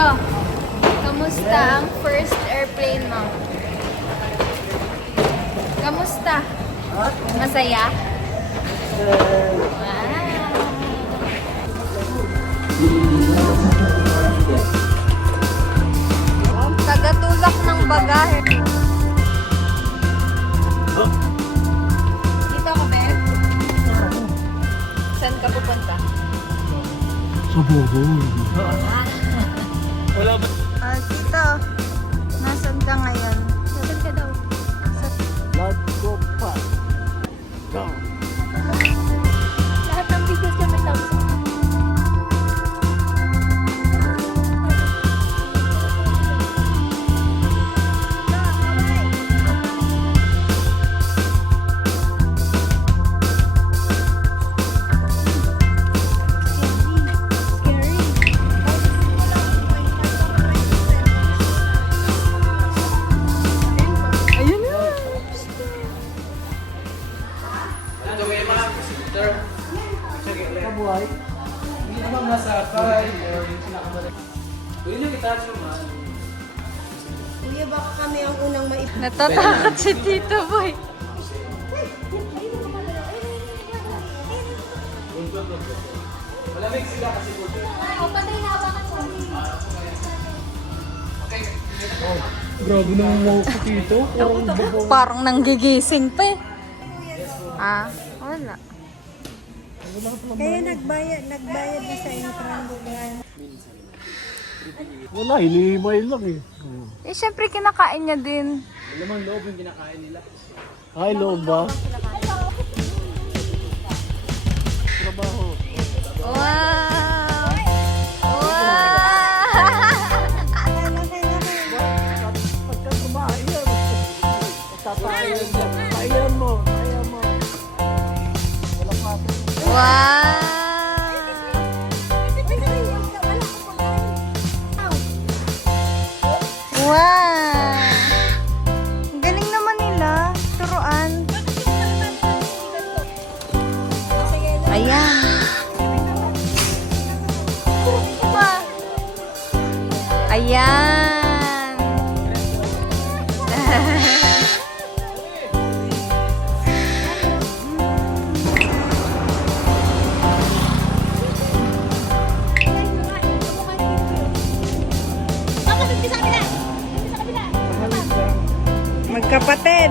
Tito, kamusta ang first airplane mo? Kamusta? Masaya? Wow. Kagatulak ng bagahe. Dito ka, Beb? Saan ka pupunta? Sa Bohol. Wala ba? Tito, nasan ka ngayon? Nasaan ka daw? Ladko pa. Go. Lahat ng business niya may tawag. Kabuhay. Hindi naman nasakay or yung pinakamali. Doon yung itouch mo man. Kuya, baka kami ang unang Natatakot si Tito Boy. Malamig sila kasi po. Grabe naman mo ko dito. Parang nanggigising pa eh. Wala. Kaya nagbayad na sa intrang. Wala, hinihimay lang eh. Eh, syempre kinakain niya din. Lamang loob yung kinakain nila. Ay, loob ba? Trabaho. Wow! Wow! Pagka kumain yan. Tatayan yan. Tayan mo. Tayan mo. Wala pa ito. Wow! Wow! Ang galing naman nila. Turuan. Ayan. Pa. Ayan. Magkapatid.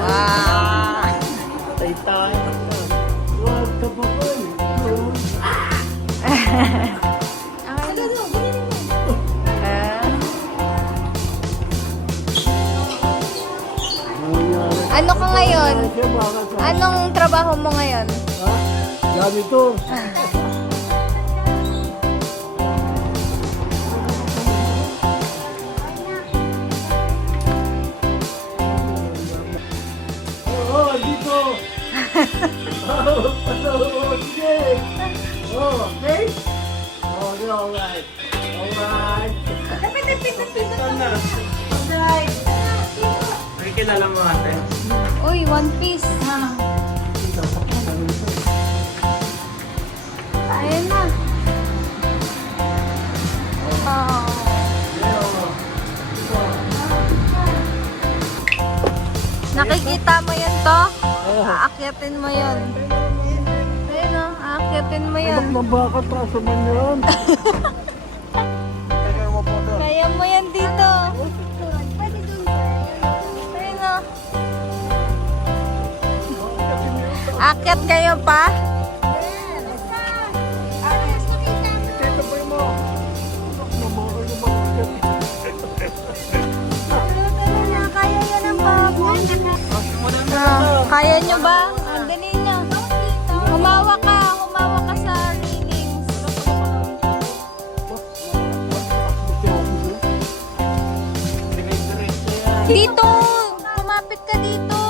Wow. Tay tayo na pa. Huwag ka ba ko eh. Ano ka ngayon? Anong trabaho mo ngayon? Ha? Ganito. Oo, dito. Sige. Oh, okay? Oh, alright. Alright. Alright. May kilala mo ate? Uy, one piece. Ayun na. Oh. Nakikita mo yun to? Aakyatin mo yun. Ayun o, aakyatin mo yun. Anak na baka traso man yan. Kaya mo yan dito. Ayun o. Akyat kayo pa? Tito boy mo. Anak na baka Kaya yan ang baboy. Kaya nyo ba? Ang galing nyo. Humawa ka sa railings. Dito! Kumapit ka dito!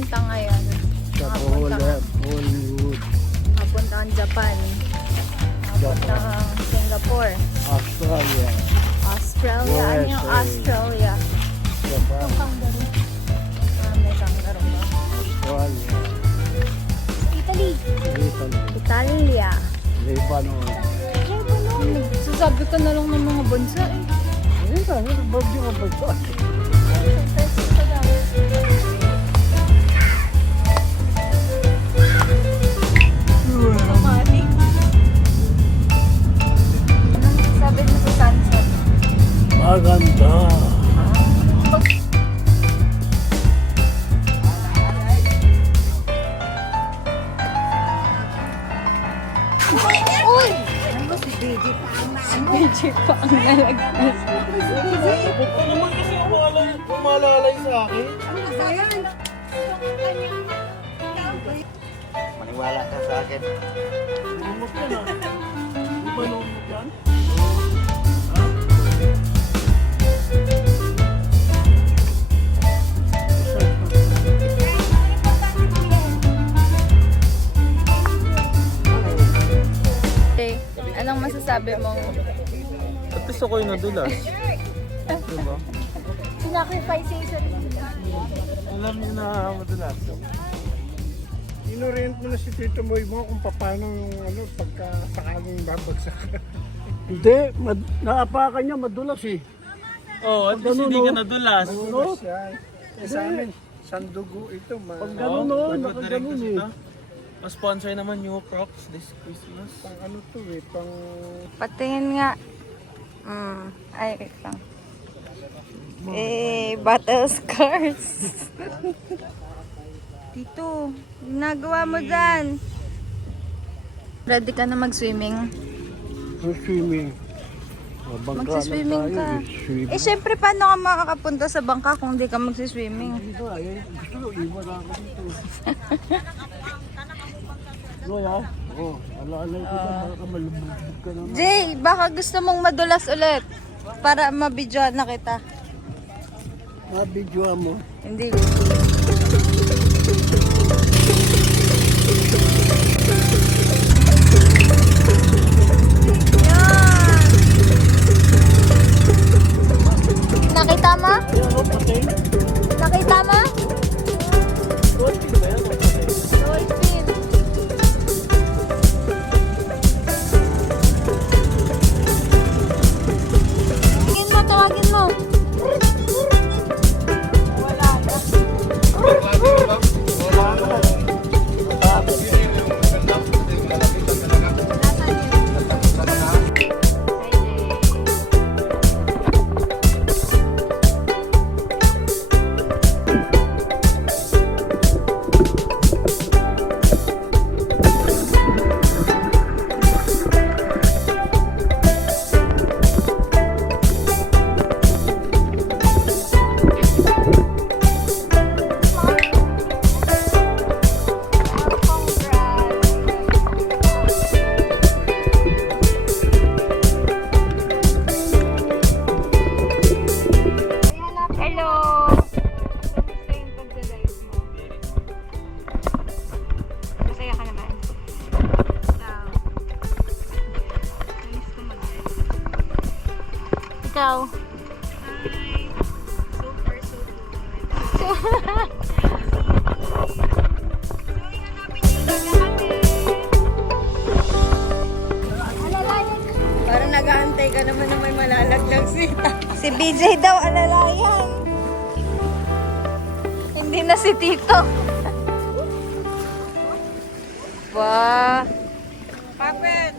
papunta ngayon? Sa Hollywood, Papunta ang Japan. Papunta ang Singapore. Australia, Australia. Ano yung USA. Australia? Japan, May kangaroo ba? Australia, Italy. Italia. Lebanon. Sasabi ka na lang ng mga bansa eh. Hindi ka, bagyo ka ba ito? Anong sabi mo sa sunset? Maganda. Uy! Ano si BG pa ang BG pa ang nalagnas. Ba't ka naman kasi umalalay sa akin? Maniwala ka sa akin. Lumot yan ah. Di ba lumot yan? Okay. Anong masasabi mong At gusto ko yung nadulas. Diba? sinacrifice yung sarili? Alam niyo na madulas. Inorient mo na si Tito Moy mo kung paano yung ano, pagka sakaling babagsak. Hindi, naapakan niya madulas eh. Oh, at least Ganun, hindi ka no? nadulas. Madulas yan. Eh, sa amin, sandugo ito. Pag Oo, gano'n no, pagod na rin nakaganon kasi eh. ito. Pa-sponsor naman New Crocs this Christmas. Pang ano to eh, pang... Patingin nga. Ay, wait lang. Battle scars. Tito, ginagawa mo dyan. Ready ka na mag-swimming? swimming. Magsiswimming ka. Swimming. Eh, syempre, paano ka makakapunta sa bangka kung di ka magsiswimming? Dito eh, gusto ko, iwan ako dito. Loya, alaalay ko na, baka malubog ka naman. Jay, baka gusto mong madulas ulit para mabidyoan na kita. Mabidyoan mo. Hindi. Yan! Nakita mo? Nakita mo? Dolphin. Tawagin mo, tawagin mo. Wala na. Hello! Kamusta yung pagdalive mo? Masaya ka naman? Ikaw? Namiss ko mag-live. Ikaw? Hi! So far, so good. Parang nag-aantay ka naman na may malalaglag si BJ daw, alalayan. Hindi na si Tito. Ba? Papet!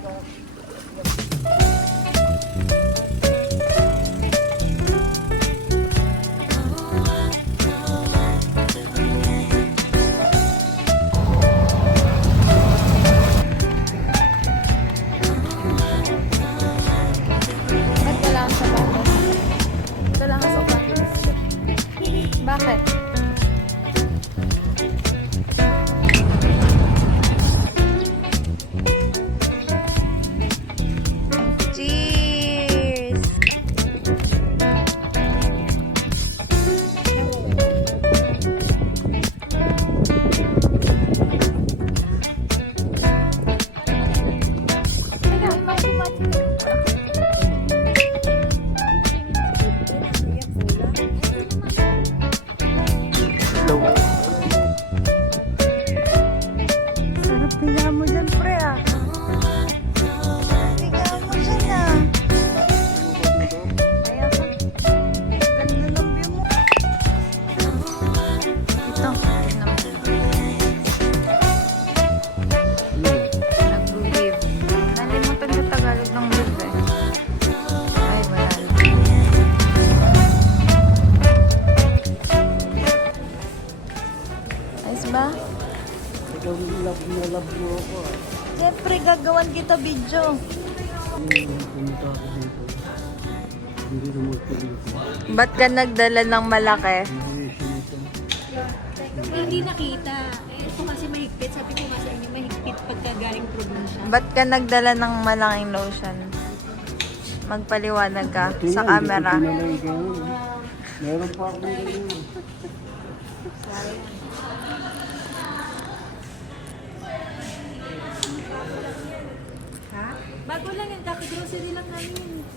Ba't wala kang sapatos? Wala kang sapatos? Bakit? Higa mo dyan, pre, ah. Higa mo dyan, ah. Ayaw ko. Ganda ng view mo. Ito. Nag-live. Nalimutan sa Tagalog ng live, eh. Ay, wala na. Ayos ba? Ikaw love mo ako. Siyempre, gagawan kita video. Pumunta ako dito. Hindi na magpili. Ba't ka nagdala ng malaki? Hindi sinito. Hindi nakita. Eh, ito kasi mahigpit. Sabi ko nga sa inyo, mahigpit pagka galing probinsya. Ba't ka nagdala ng malaking lotion? Magpaliwanag ka sa camera. Meron pa ako ganyan. Ha? Bago lang yan. Kaki-grocery lang namin.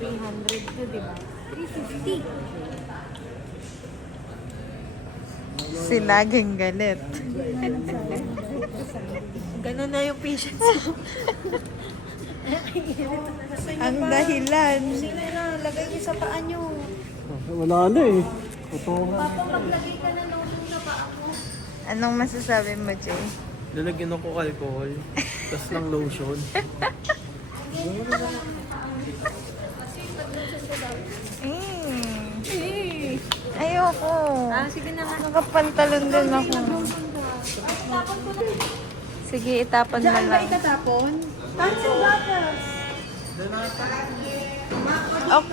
300 to, di ba? 350. Si laging galit. Ganun na yung patience. Ang dahilan. Sino na, lagay niyo sa paa niyo. Wala na eh. Totoo nga. Papa, maglagay ka na lotion sa paa mo. Anong masasabi mo, Jay? Lalagyan ako alcohol. Tapos ng lotion. Ayoko. Sige na nga. Nakapantalon din ako. Sige, itapon mo lang. Itatapon? Tansin gatas. Oh.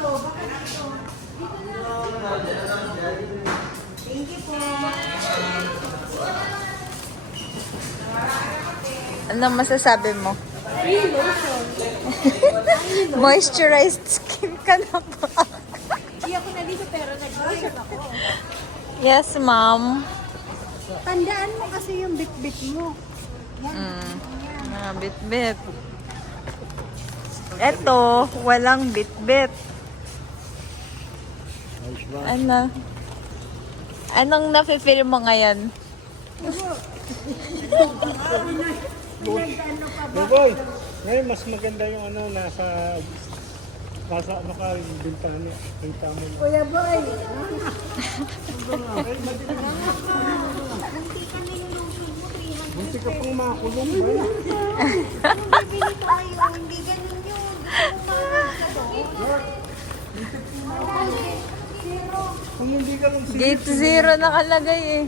Anong masasabi mo? Moisturized skin ka na ba? Hindi ako nalito pero nag-lotion ako. Yes, ma'am. Tandaan mo kasi yung bit-bit mo. Mga bit-bit. Eto, walang bit-bit. Ano? Anong nafe-feel mo ngayon? Boy, ngayon mas maganda yung ano nasa ano ka yung bintana. Kita mo. Kuya Boy. Bunti ka pang makulong ba? Bibili tayo. Hindi ganun yun. Kung hindi ka lang Gate 0 nakalagay eh.